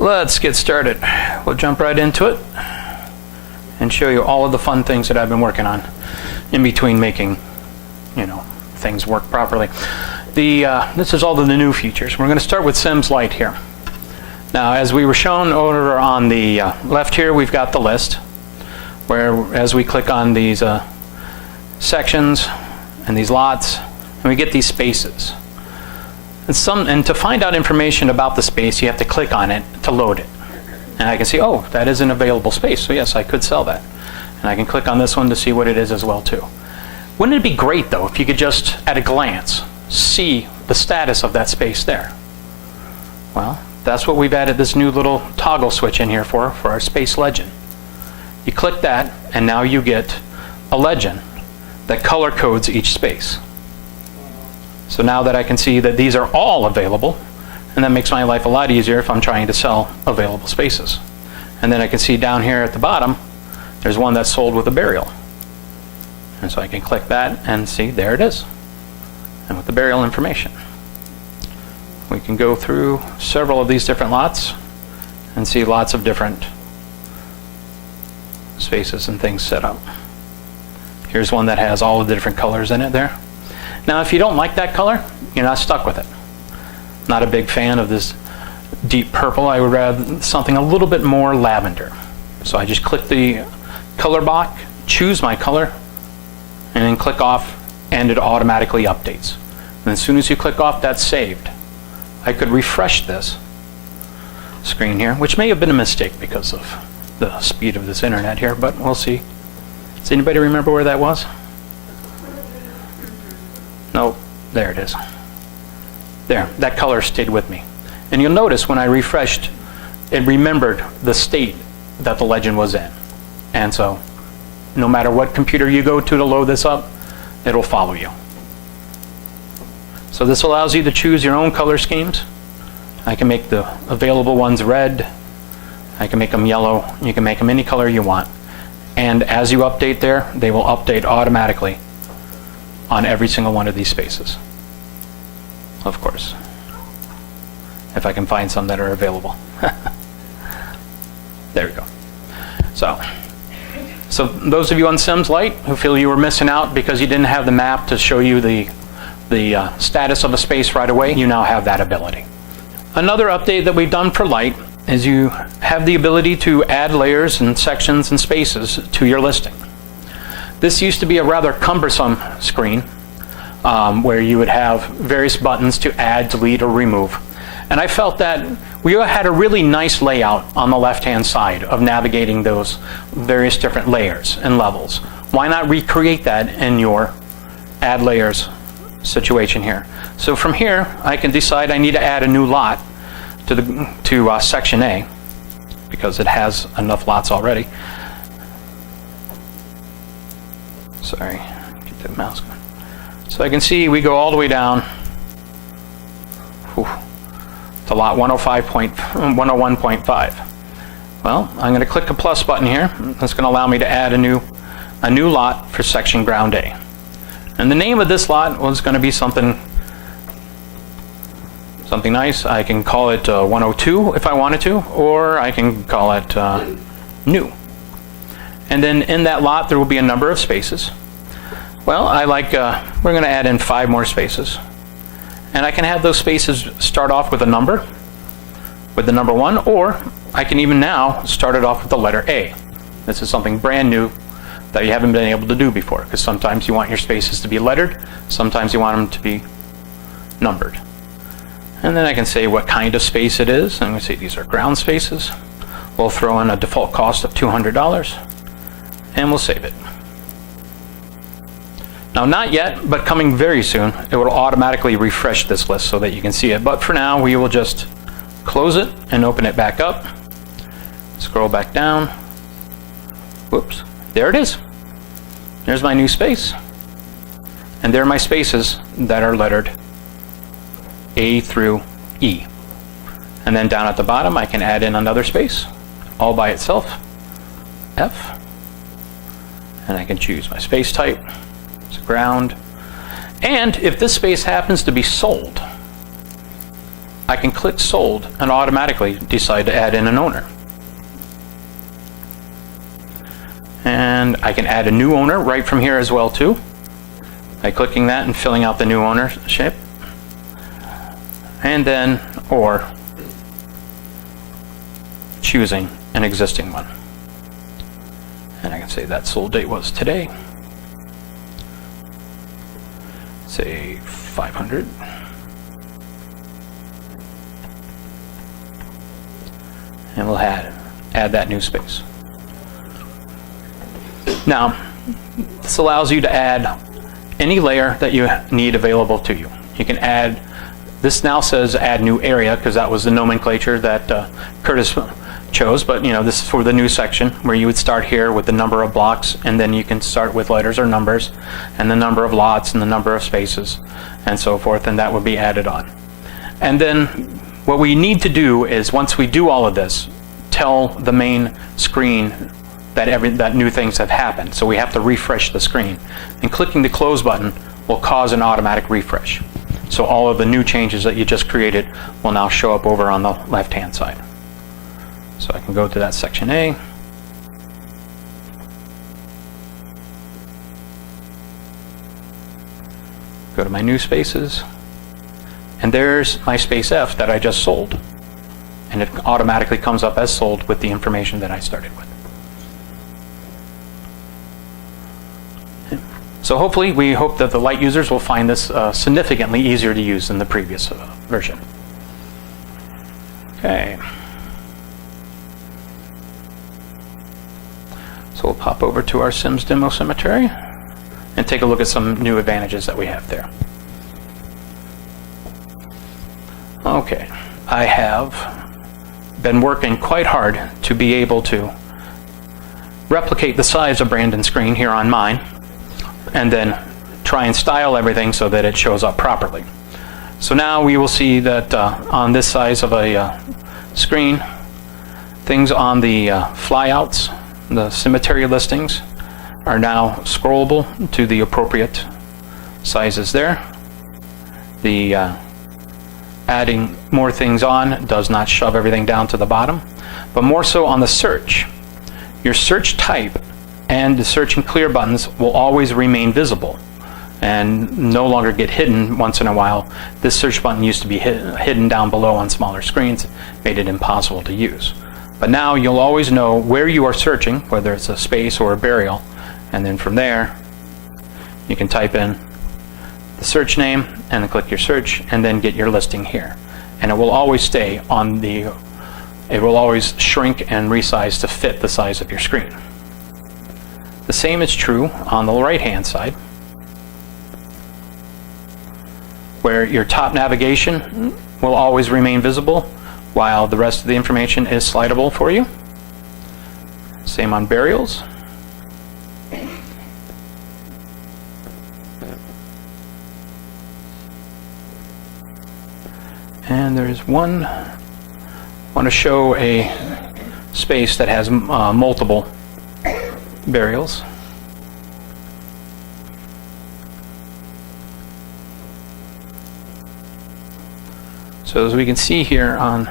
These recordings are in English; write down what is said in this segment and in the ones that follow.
Let's get started. We'll jump right into it and show you all of the fun things that I've been working on in between making, things work properly. This is all of the new features. We're going to start with CIMS Lite here. Now, as we were shown over on the left here, we've got the list, where as we click on these sections and these lots, and we get these spaces. And to find out information about the space, you have to click on it to load it. And I can see, oh, that is an available space, so yes, I could sell that. And I can click on this one to see what it is as well, too. Wouldn't it be great, though, if you could just, at a glance, see the status of that space there? Well, that's what we've added this new little toggle switch in here for our space legend. You click that, and now you get a legend that color codes each space. So now that I can see that these are all available, and that makes my life a lot easier if I'm trying to sell available spaces. And then I can see down here at the bottom, there's one that's sold with a burial. And so I can click that and see, there it is. And with the burial information. We can go through several of these different lots and see lots of different spaces and things set up. Here's one that has all of the different colors in it there. Now, if you don't like that color, you're not stuck with it. Not a big fan of this deep purple. I would rather something a little bit more lavender. So I just click the color box, choose my color, and then click off, and it automatically updates. And as soon as you click off, that's saved. I could refresh this screen here, which may have been a mistake because of the speed of this internet here, but we'll see. Does anybody remember where that was? No, there it is. There, that color stayed with me. And you'll notice when I refreshed, it remembered the state that the legend was in. And so, no matter what computer you go to load this up, it'll follow you. So this allows you to choose your own color schemes. I can make the available ones red. I can make them yellow. You can make them any color you want. And as you update there, they will update automatically on every single one of these spaces. Of course. If I can find some that are available. There we go. So those of you on CIMS Lite who feel you were missing out because you didn't have the map to show you the status of a space right away, you now have that ability. Another update that we've done for Lite is you have the ability to add layers and sections and spaces to your listing. This used to be a rather cumbersome screen where you would have various buttons to add, delete, or remove. And I felt that we had a really nice layout on the left-hand side of navigating those various different layers and levels. Why not recreate that in your add layers situation here? So from here, I can decide I need to add a new lot to section A, because it has enough lots already. Sorry, get the mouse going. So I can see we go all the way down to lot 101.5. Well, I'm going to click the plus button here. That's going to allow me to add a new lot for section ground A. And the name of this lot was going to be something nice. I can call it 102 if I wanted to, or I can call it new. And then in that lot there will be a number of spaces. Well, we're going to add in 5 more spaces. And I can have those spaces start off with a number, with the number 1, or I can even now start it off with the letter A. This is something brand new that you haven't been able to do before, because sometimes you want your spaces to be lettered, sometimes you want them to be numbered. And then I can say what kind of space it is. I'm going to say these are ground spaces. We'll throw in a default cost of $200, and we'll save it. Now, not yet, but coming very soon, it will automatically refresh this list so that you can see it. But for now, we will just close it and open it back up. Scroll back down. Whoops. There it is. There's my new space. And there are my spaces that are lettered A through E. And then down at the bottom, I can add in another space all by itself, F. And I can choose my space type. It's ground. And if this space happens to be sold, I can click sold and automatically decide to add in an owner. And I can add a new owner right from here as well too, by clicking that and filling out the new ownership. And then, or choosing an existing one. And I can say that sold date was today. Say 500. And we'll add that new space. Now, this allows you to add any layer that you need available to you. You can add, this now says add new area because that was the nomenclature that Curtis chose, but you know, this is for the new section where you would start here with the number of blocks, and then you can start with letters or numbers and the number of lots and the number of spaces and so forth, and that would be added on. And then what we need to do is, once we do all of this, tell the main screen that new things have happened. So we have to refresh the screen, and clicking the close button will cause an automatic refresh. So all of the new changes that you just created will now show up over on the left hand side. So I can go to that section A, go to my new spaces, and there's my space F that I just sold, and it automatically comes up as sold with the information that I started with. So hopefully, we hope that the Lite users will find this significantly easier to use than the previous version. Okay. So we'll pop over to our Cims demo cemetery and take a look at some new advantages that we have there. Okay, I have been working quite hard to be able to replicate the size of Brandon's screen here on mine, and then try and style everything so that it shows up properly. So now we will see that on this size of a screen, things on the flyouts, the cemetery listings, are now scrollable to the appropriate sizes there. The adding more things on does not shove everything down to the bottom, but more so on the search. Your search type and the search and clear buttons will always remain visible and no longer get hidden once in a while. This search button used to be hidden down below on smaller screens, made it impossible to use. But now you'll always know where you are searching, whether it's a space or a burial, and then from there you can type in the search name and then click your search and then get your listing here. And it will always stay on the, it will always shrink and resize to fit the size of your screen. The same is true on the right hand side, where your top navigation will always remain visible while the rest of the information is slidable for you. Same on burials. And there's one, I want to show a space that has multiple burials. So as we can see here on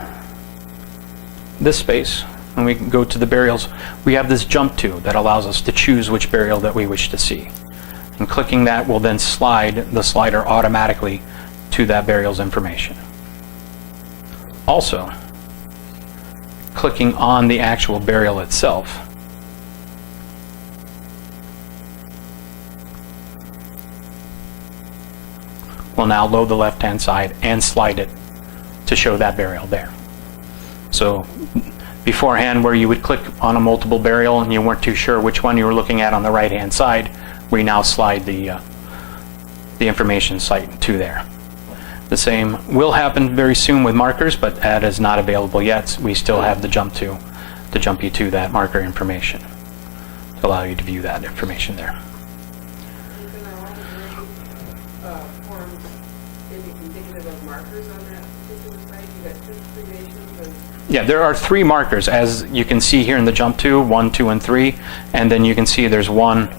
this space, when we go to the burials, we have this jump to that allows us to choose which burial that we wish to see. And clicking that will then slide the slider automatically to that burial's information. Also, clicking on the actual burial itself will now load the left-hand side and slide it to show that burial there. So beforehand, where you would click on a multiple burial and you weren't too sure which one you were looking at on the right-hand side, we now slide the information site to there. The same will happen very soon with markers, but that is not available yet. We still have the jump to jump you to that marker information to allow you to view that information there. Yeah, there are 3 markers, as you can see here in the jump to, 1, 2, and 3, and then you can see there's 1,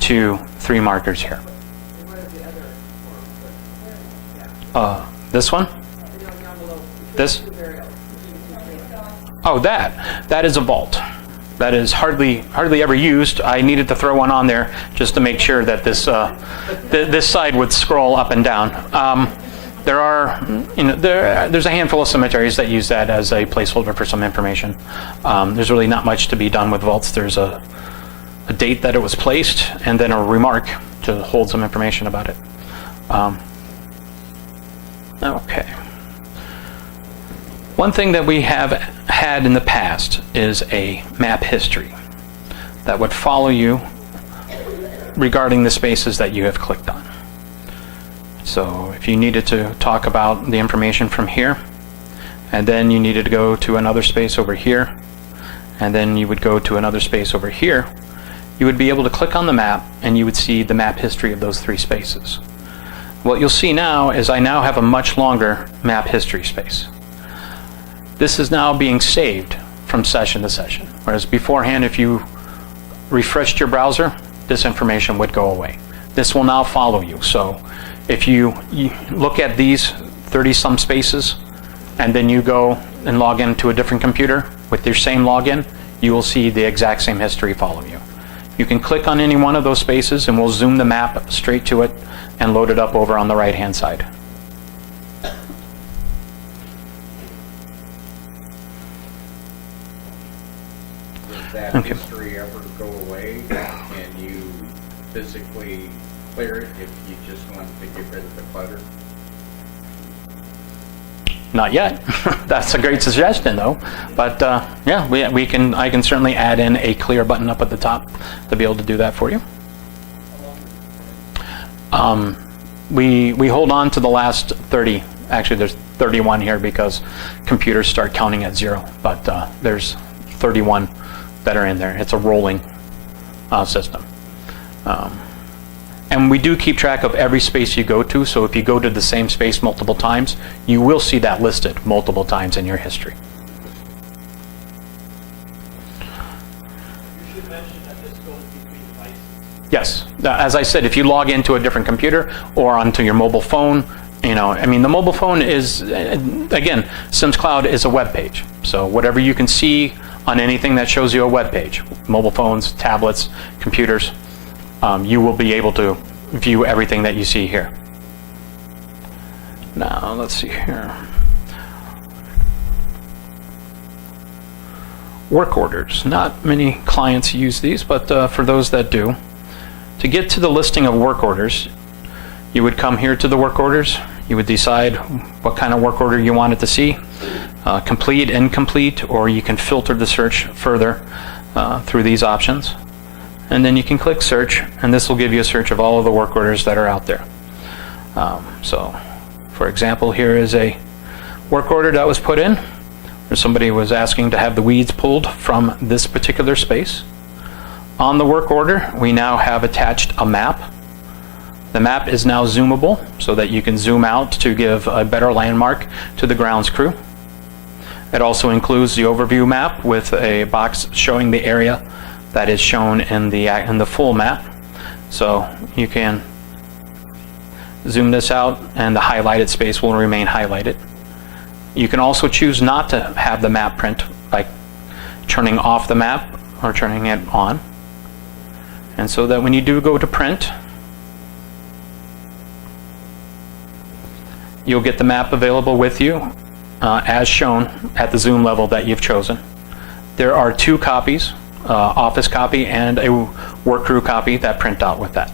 2, 3 markers here. This one? This? Oh, that is a vault. That is hardly ever used. I needed to throw one on there just to make sure that this this side would scroll up and down. There are, there's a handful of cemeteries that use that as a placeholder for some information. There's really not much to be done with vaults. There's a date that it was placed and then a remark to hold some information about it. Okay. One thing that we have had in the past is a map history that would follow you regarding the spaces that you have clicked on. So if you needed to talk about the information from here, and then you needed to go to another space over here, and then you would go to another space over here, you would be able to click on the map and you would see the map history of those 3 spaces. What you'll see now is I now have a much longer map history space. This is now being saved from session to session, whereas beforehand, if you refreshed your browser, this information would go away. This will now follow you. So if you look at these 30-some spaces, and then you go and log into a different computer with your same login, you will see the exact same history follow you. You can click on any one of those spaces and we'll zoom the map straight to it and load it up over on the right-hand side. Does that history ever go away? Can you physically clear it if you just want to get rid of the clutter? Not yet. That's a great suggestion, though. But yeah, we can. I can certainly add in a clear button up at the top to be able to do that for you. We hold on to the last 30. Actually, there's 31 here because computers start counting at 0. But there's 31 that are in there. It's a rolling system. And we do keep track of every space you go to, so if you go to the same space multiple times, you will see that listed multiple times in your history. You should mention that this goes between devices. Yes. As I said, if you log into a different computer or onto your mobile phone, I mean, the mobile phone is, again, Cims Cloud is a web page. So whatever you can see on anything that shows you a web page, mobile phones, tablets, computers, you will be able to view everything that you see here. Now, let's see here. Work orders. Not many clients use these, but for those that do, to get to the listing of work orders, you would come here to the work orders. You would decide what kind of work order you wanted to see, complete, incomplete, or you can filter the search further through these options. And then you can click search, and this will give you a search of all of the work orders that are out there. So, for example, here is a work order that was put in, where somebody was asking to have the weeds pulled from this particular space. On the work order, we now have attached a map. The map is now zoomable, so that you can zoom out to give a better landmark to the grounds crew. It also includes the overview map with a box showing the area that is shown in the full map. So you can zoom this out and the highlighted space will remain highlighted. You can also choose not to have the map print by turning off the map or turning it on. And so that when you do go to print, you'll get the map available with you as shown at the zoom level that you've chosen. There are 2 copies. Office copy and a work crew copy that print out with that.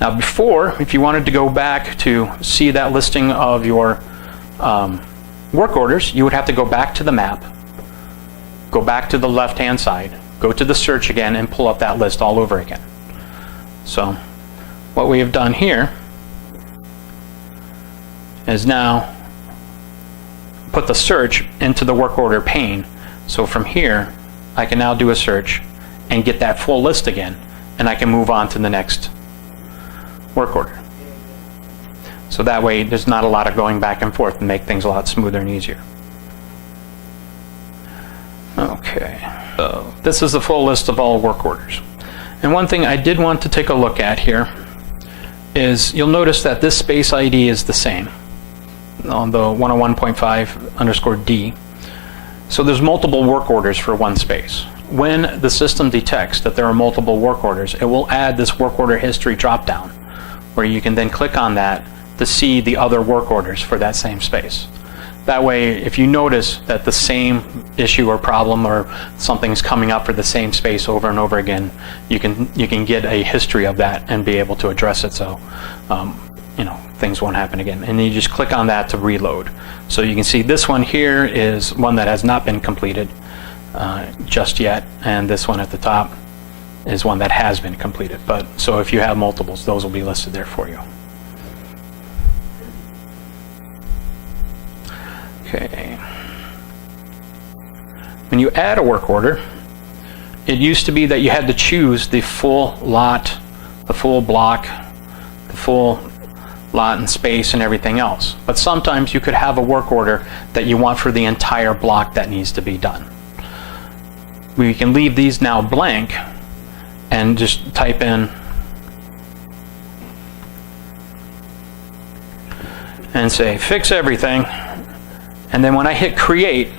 Now before, if you wanted to go back to see that listing of your work orders, you would have to go back to the map, go back to the left-hand side, go to the search again, and pull up that list all over again. So what we have done here is now put the search into the work order pane. So from here, I can now do a search and get that full list again, and I can move on to the next work order. So that way there's not a lot of going back and forth and make things a lot smoother and easier. Okay, so this is the full list of all work orders. And one thing I did want to take a look at here is you'll notice that this space ID is the same. on the 101.5_D. So there's multiple work orders for one space. When the system detects that there are multiple work orders, it will add this work order history dropdown, where you can then click on that to see the other work orders for that same space. That way, if you notice that the same issue or problem or something's coming up for the same space over and over again, you can get a history of that and be able to address it, so things won't happen again. And you just click on that to reload. So you can see this one here is one that has not been completed just yet, and this one at the top is one that has been completed. But so if you have multiples, those will be listed there for you. Okay. When you add a work order, it used to be that you had to choose the full lot, the full block, the full lot and space and everything else. But sometimes you could have a work order that you want for the entire block that needs to be done. We can leave these now blank and just type in and say fix everything, and then when I hit create,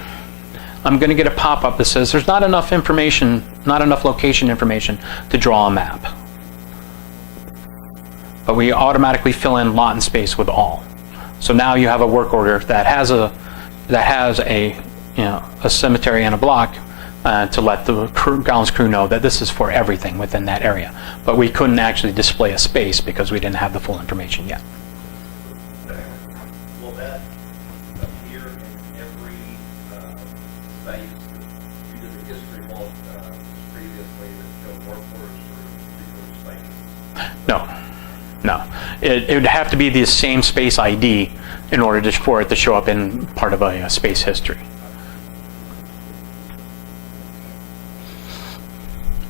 I'm going to get a pop-up that says there's not enough information, not enough location information to draw a map. But we automatically fill in lot and space with all. So now you have a work order that has a cemetery and a block to let the grounds crew know that this is for everything within that area. But we couldn't actually display a space because we didn't have the full information yet. Will that appear in every site? You did the history vault previously that showed work orders for particular sites? No. No. It would have to be the same space ID in order for it to show up in part of a space history.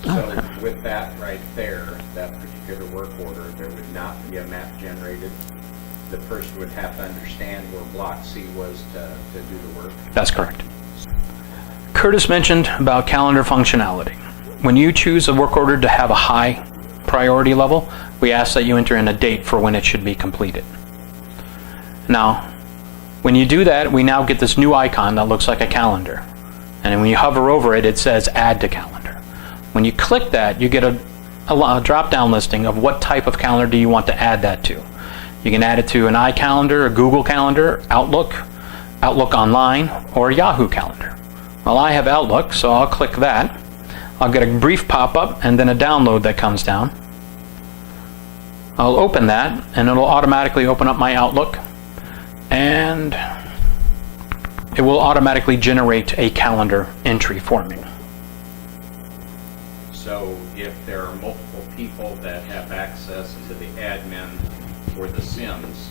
So with that right there, that particular work order, there would not be a map generated. The person would have to understand where block C was to do the work. That's correct. Curtis mentioned about calendar functionality. When you choose a work order to have a high priority level, we ask that you enter in a date for when it should be completed. Now, when you do that, we now get this new icon that looks like a calendar. And when you hover over it, it says add to calendar. When you click that, you get a drop-down listing of what type of calendar do you want to add that to. You can add it to an iCalendar, a Google Calendar, Outlook, Outlook Online, or Yahoo Calendar. Well, I have Outlook, so I'll click that. I'll get a brief pop-up and then a download that comes down. I'll open that, and it'll automatically open up my Outlook, and it will automatically generate a calendar entry for me. So if there are multiple people that have access to the admin for the CIMS,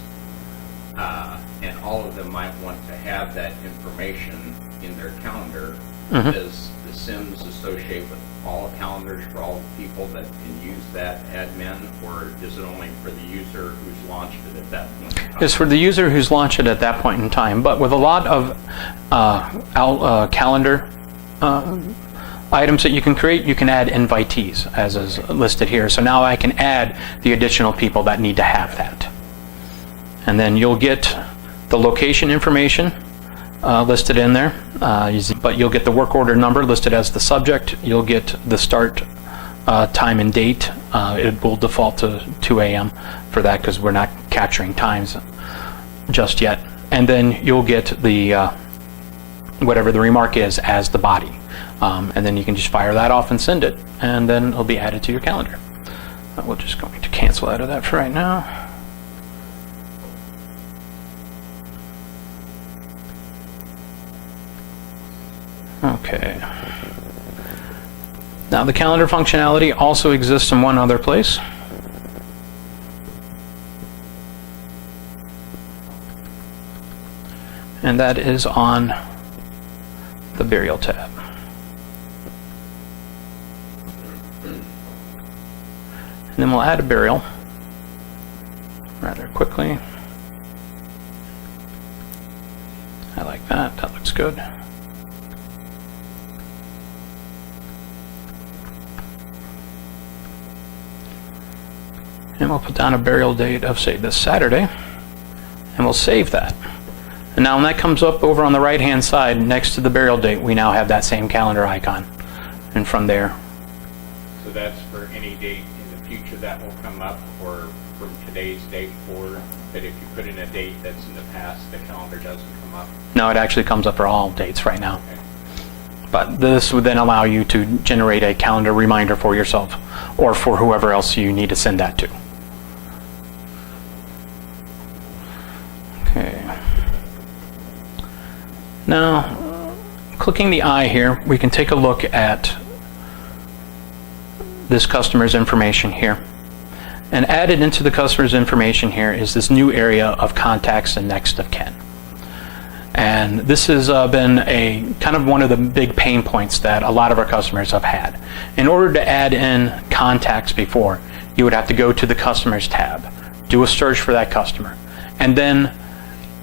and all of them might want to have that information in their calendar, does the CIMS associate with all calendars for all people that can use that admin, or is it only for the user who's launched it at that point in time? It's for the user who's launched it at that point in time, but with a lot of calendar items that you can create, you can add invitees, as is listed here. So now I can add the additional people that need to have that. And then you'll get the location information listed in there, but you'll get the work order number listed as the subject. You'll get the start time and date. It will default to 2 a.m. for that because we're not capturing times just yet. And then you'll get the whatever the remark is as the body. And then you can just fire that off and send it, and then it'll be added to your calendar. We're just going to cancel out of that for right now. Okay. Now the calendar functionality also exists in one other place. And that is on the burial tab. And then we'll add a burial rather quickly. I like that. That looks good. And we'll put down a burial date of, say, this Saturday, and we'll save that. And now when that comes up over on the right-hand side next to the burial date, we now have that same calendar icon. And from there, So that's for any date in the future that will come up, or from today's date forward, that if you put in a date that's in the past, the calendar doesn't come up? no, it actually comes up for all dates right now. Okay. But this would then allow you to generate a calendar reminder for yourself or for whoever else you need to send that to. Okay. Now, clicking the eye here, we can take a look at this customer's information here. And added into the customer's information here is this new area of contacts and next of kin. And this has been a kind of one of the big pain points that a lot of our customers have had. In order to add in contacts before, you would have to go to the customers tab, do a search for that customer, and then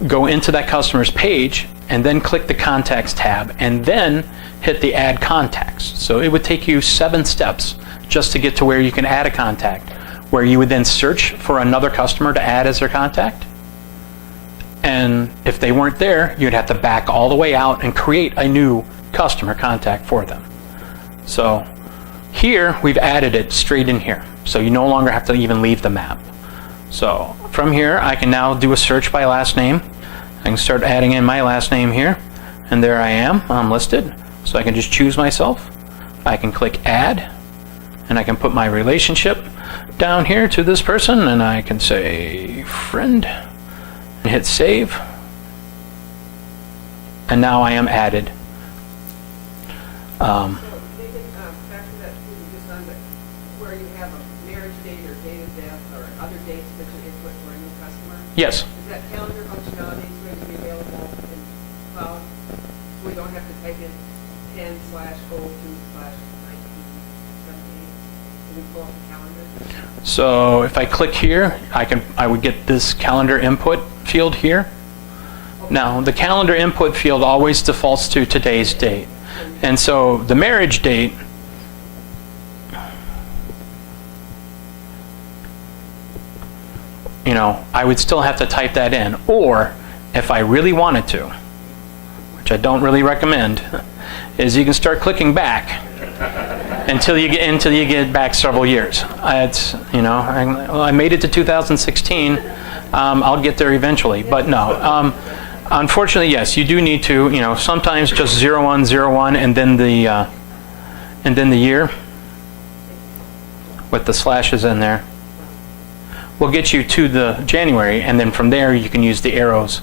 go into that customer's page and then click the contacts tab and then hit the add contacts. So it would take you 7 steps just to get to where you can add a contact, where you would then search for another customer to add as their contact. And if they weren't there, you'd have to back all the way out and create a new customer contact for them. So here, we've added it straight in here. So you no longer have to even leave the map. So from here, I can now do a search by last name. I can start adding in my last name here. And there I am, I'm listed. So I can just choose myself. I can click add. And I can put my relationship down here to this person. And I can say friend. And hit save. And now I am added. So, David, back to that thing you just on, where you have a marriage date or date of death or other dates that you input for a new customer. Yes. Is that calendar functionality going to be available in cloud? So we don't have to type in 10/02/1978 to pull up the calendar? So if I click here, I would get this calendar input field here. Now, the calendar input field always defaults to today's date. And so the marriage date, you know, I would still have to type that in. Or if I really wanted to, which I don't really recommend, is you can start clicking back until you get back several years. It's, you know, I made it to 2016. I'll get there eventually, but no. Unfortunately, yes, you do need to, you know, sometimes just 0101 and then the year with the slashes in there will get you to the January, and then from there you can use the arrows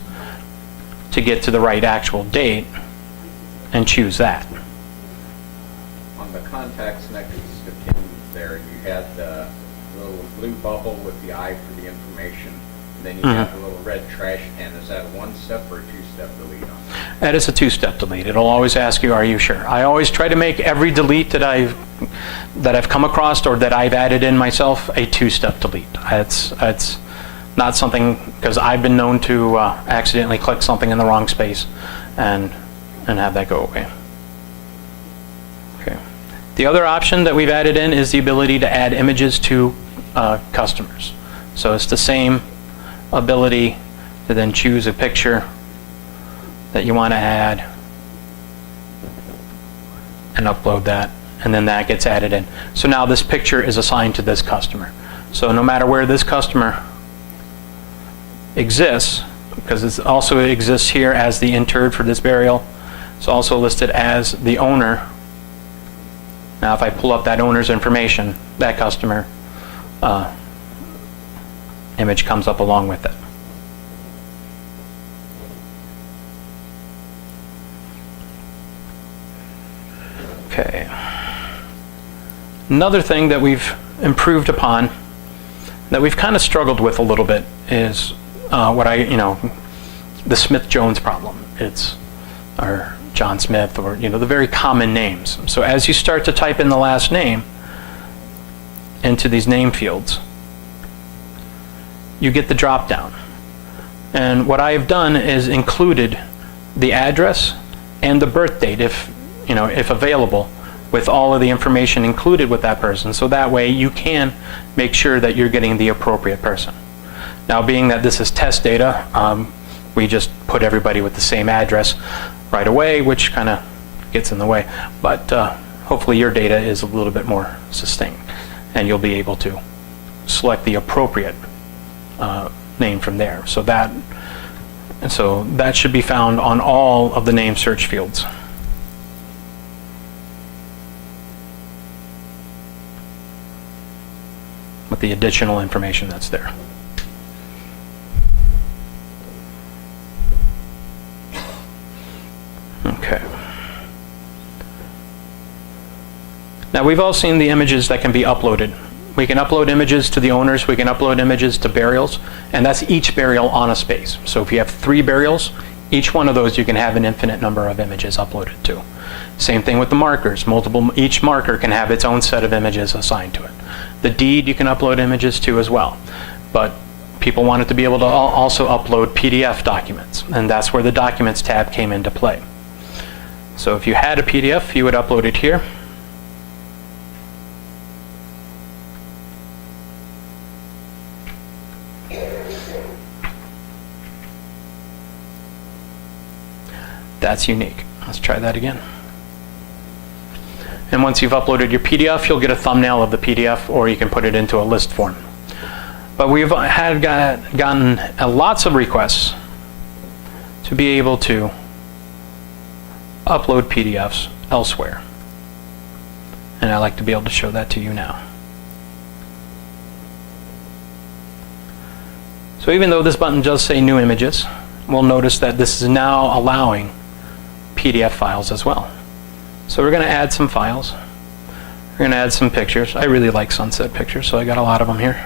to get to the right actual date and choose that. On the contacts next to Kim there, you had the little blue bubble with the eye for the information, and then you have the little red trash can. Is that a 1-step or a 2-step delete on that? That is a 2-step delete. It'll always ask you, are you sure? I always try to make every delete that I've come across or that I've added in myself a 2-step delete. It's not something, because I've been known to accidentally click something in the wrong space and have that go away. Okay. The other option that we've added in is the ability to add images to customers. So it's the same ability to then choose a picture that you want to add and upload that, and then that gets added in. So now this picture is assigned to this customer. So no matter where this customer exists, because it also exists here as the interred for this burial, it's also listed as the owner. Now if I pull up that owner's information, that customer image comes up along with it. Okay. Another thing that we've improved upon, that we've kind of struggled with a little bit, is the Smith-Jones problem. It's or John Smith, or the very common names. So as you start to type in the last name into these name fields, you get the drop down. And what I have done is included the address and the birth date, if available, with all of the information included with that person. So that way you can make sure that you're getting the appropriate person. Now, being that this is test data, we just put everybody with the same address right away, which kind of gets in the way. But hopefully your data is a little bit more succinct, and you'll be able to select the appropriate name from there. So that should be found on all of the name search fields. With the additional information that's there. Okay. Now we've all seen the images that can be uploaded. We can upload images to the owners, we can upload images to burials, and that's each burial on a space. So if you have 3 burials, each one of those you can have an infinite number of images uploaded to. Same thing with the markers. Each marker can have its own set of images assigned to it. The deed you can upload images to as well. But people wanted to be able to also upload PDF documents, and that's where the Documents tab came into play. So if you had a PDF, you would upload it here. That's unique. Let's try that again. And once you've uploaded your PDF, you'll get a thumbnail of the PDF, or you can put it into a list form. But we've gotten lots of requests to be able to upload PDFs elsewhere. And I'd like to be able to show that to you now. So even though this button does say New Images, we'll notice that this is now allowing PDF files as well. So we're going to add some files. We're going to add some pictures. I really like sunset pictures, so I got a lot of them here.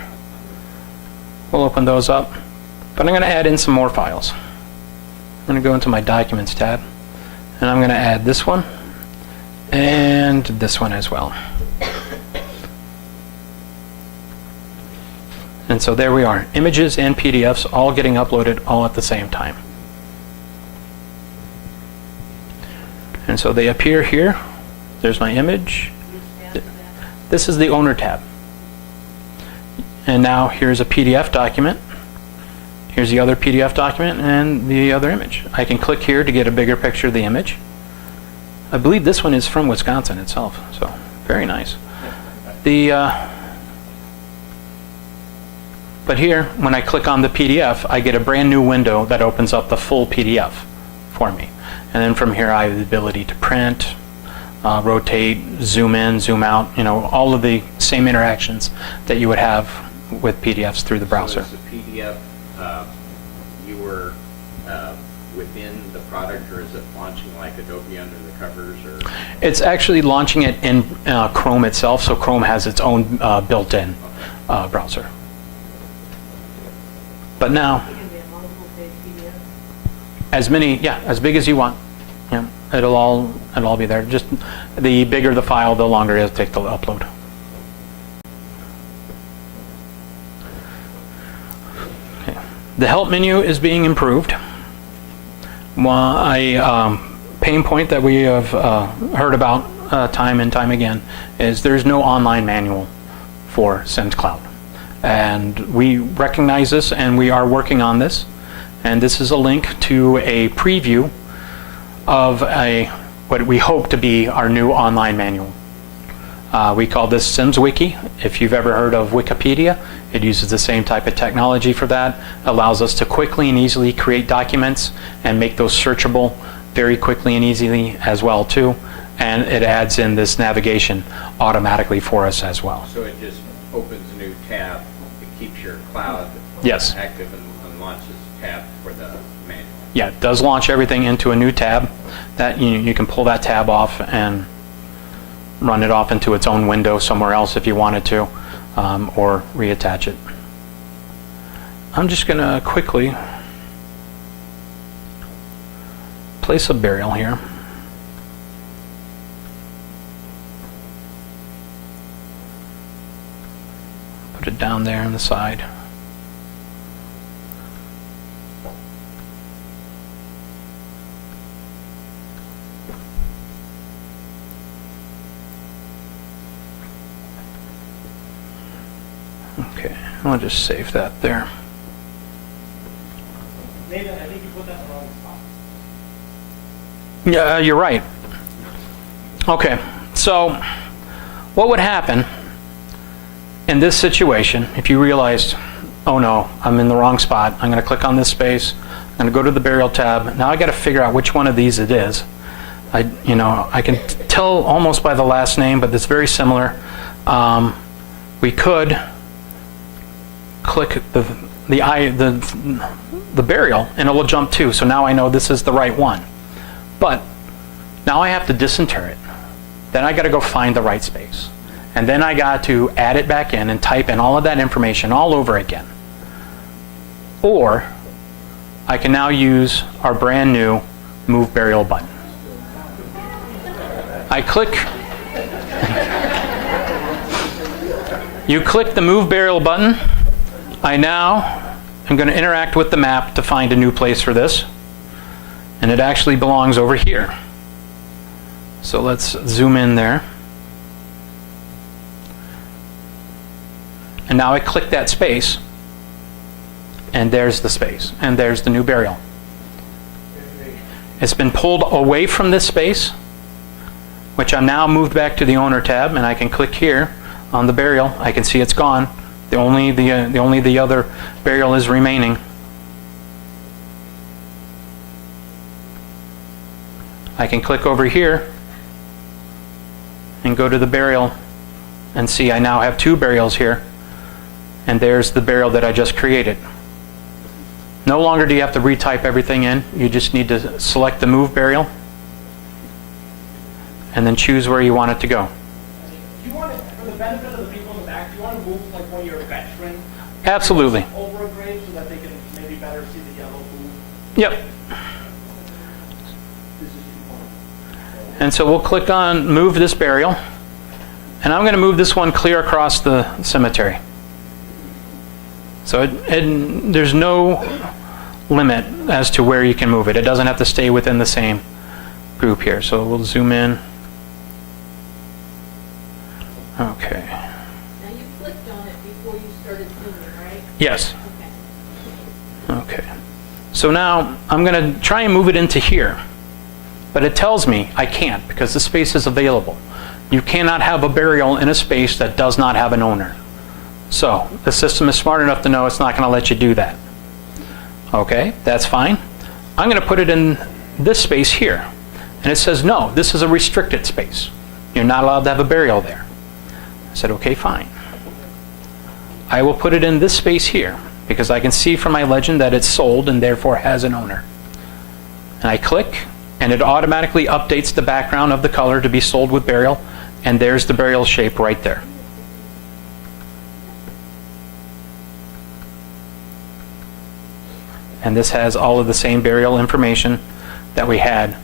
We'll open those up. But I'm going to add in some more files. I'm going to go into my Documents tab, and I'm going to add this one and this one as well. And so there we are. Images and PDFs all getting uploaded all at the same time. And so they appear here. There's my image. This is the Owner tab. And now here's a PDF document. Here's the other PDF document and the other image. I can click here to get a bigger picture of the image. I believe this one is from Wisconsin itself, so very nice. But here, when I click on the PDF, I get a brand new window that opens up the full PDF for me. And then from here, I have the ability to print, rotate, zoom in, zoom out, all of the same interactions that you would have with PDFs through the browser. So is the PDF, you were within the product, or is it launching like Adobe under the covers? Or? It's actually launching it in Chrome itself, so Chrome has its own built-in browser. But now, as big as you want. Yeah, it'll all be there. Just the bigger the file, the longer it'll take to upload. Okay. The help menu is being improved. A pain point that we have heard about time and time again is there's no online manual for CIMS Cloud. And we recognize this, and we are working on this. And this is a link to a preview of what we hope to be our new online manual. We call this CIMS Wiki. If you've ever heard of Wikipedia, it uses the same type of technology for that. Allows us to quickly and easily create documents and make those searchable very quickly and easily as well too. And it adds in this navigation automatically for us as well. So it just opens a new tab. It keeps your cloud Yes. active and launches a tab for the manual. Yeah, it does launch everything into a new tab. That you can pull that tab off and run it off into its own window somewhere else if you wanted to, or reattach it. I'm just going to quickly place a burial here. Put it down there on the side. Okay, I'll just save that there. Nathan, I think you put that Yeah, you're right. Okay, so what would happen in this situation if you realized, oh no, I'm in the wrong spot. I'm going to click on this space. I'm going to go to the burial tab. Now I got to figure out which one of these it is. I can tell almost by the last name, but it's very similar. We could click the burial, and it will jump too. So now I know this is the right one. But now I have to disinter it. Then I got to go find the right space. And then I got to add it back in and type in all of that information all over again. Or I can now use our brand new Move Burial button. I click. You click the Move Burial button. I now am going to interact with the map to find a new place for this. And it actually belongs over here. So let's zoom in there. And now I click that space, and there's the space, and there's the new burial. It's been pulled away from this space, which I'm now moved back to the owner tab, and I can click here on the burial. I can see it's gone. Only the other burial is remaining. I can click over here and go to the burial and see I now have two burials here. And there's the burial that I just created. No longer do you have to retype everything in. You just need to select the Move Burial and then choose where you want it to go. Do you want it, for the benefit of the people in the back, do you want to move like when you're a veteran? Absolutely. Over a grave so that they can maybe better see the yellow food? Yep. This is 2.0. And so we'll click on Move this burial. And I'm going to move this one clear across the cemetery. So there's no limit as to where you can move it. It doesn't have to stay within the same group here. So we'll zoom in. Okay. Now you clicked on it before you started zooming, right? Yes. Okay. Okay. So now I'm going to try and move it into here. But it tells me I can't because the space is available. You cannot have a burial in a space that does not have an owner. So the system is smart enough to know it's not going to let you do that. Okay, that's fine. I'm going to put it in this space here. And it says, no, this is a restricted space. You're not allowed to have a burial there. I said, okay, fine. I will put it in this space here because I can see from my legend that it's sold and therefore has an owner. And I click, and it automatically updates the background of the color to be sold with burial. And there's the burial shape right there. And this has all of the same burial information that we had.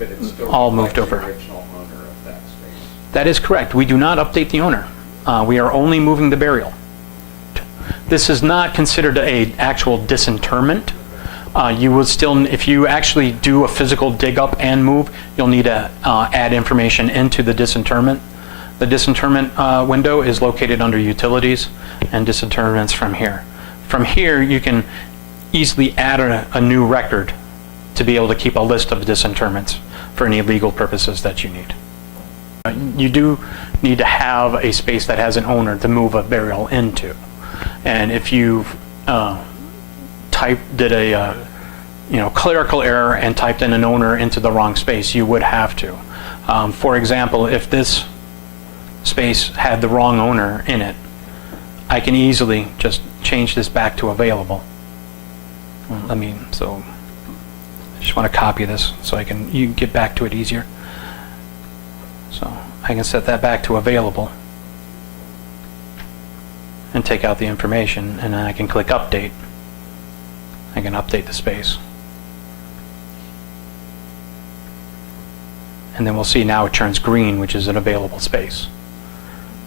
But it still All moved reflects over. the original owner of that space. That is correct. We do not update the owner. We are only moving the burial. This is not considered an actual disinterment. You will still, if you actually do a physical dig up and move, you'll need to add information into the disinterment. The disinterment window is located under Utilities and Disinterments from here. From here, you can easily add a new record to be able to keep a list of disinterments for any legal purposes that you need. You do need to have a space that has an owner to move a burial into. And if you did a clerical error and typed in an owner into the wrong space, you would have to. For example, if this space had the wrong owner in it, I can easily just change this back to available. So I just want to copy this so you can get back to it easier. So I can set that back to available and take out the information, and then I can click update. I can update the space. And then we'll see now it turns green, which is an available space.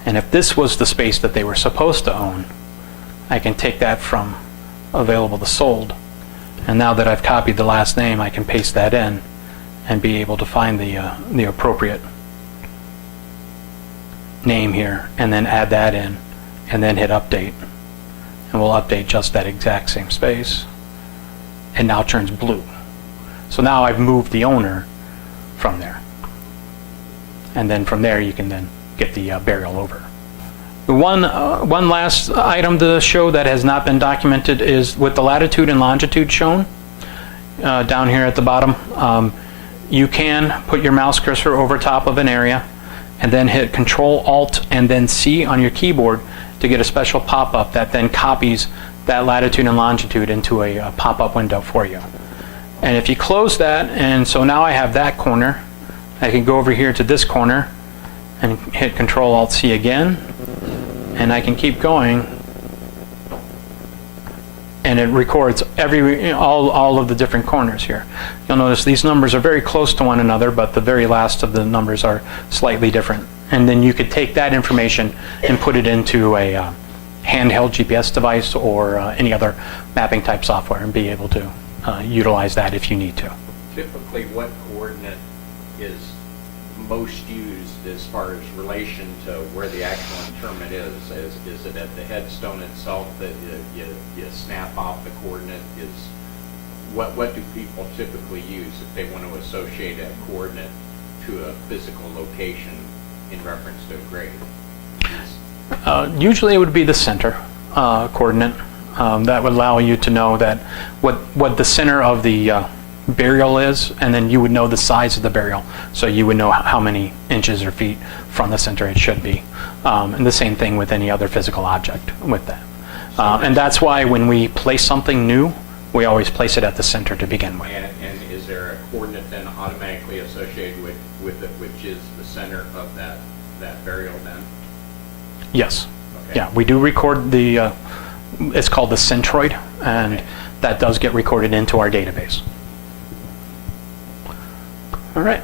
And if this was the space that they were supposed to own, I can take that from available to sold. And now that I've copied the last name, I can paste that in and be able to find the appropriate name here, and then add that in, and then hit update. And we'll update just that exact same space. It now turns blue. So now I've moved the owner from there. And then from there, you can then get the burial over. The one last item to show that has not been documented is with the latitude and longitude shown down here at the bottom. You can put your mouse cursor over top of an area and then hit Control Alt and then C on your keyboard to get a special pop-up that then copies that latitude and longitude into a pop-up window for you. And if you close that, and so now I have that corner, I can go over here to this corner and hit Control Alt C again, and I can keep going, and it records all of the different corners here. You'll notice these numbers are very close to one another, but the very last of the numbers are slightly different. And then you could take that information and put it into a handheld GPS device or any other mapping type software and be able to utilize that if you need to. Typically, what coordinate is most used as far as relation to where the actual interment is? Is it at the headstone itself that you snap off the coordinate? What do people typically use if they want to associate a coordinate to a physical location in reference to a grave? Usually it would be the center coordinate. That would allow you to know that what the center of the burial is, and then you would know the size of the burial, so you would know how many inches or feet from the center it should be. And the same thing with any other physical object with that. And that's why when we place something new, we always place it at the center to begin with. And is there a coordinate then automatically associated with it, which is the center of that burial then? Yes. Okay. Yeah, we do record the, it's called the centroid, and that does get recorded into our database. All right.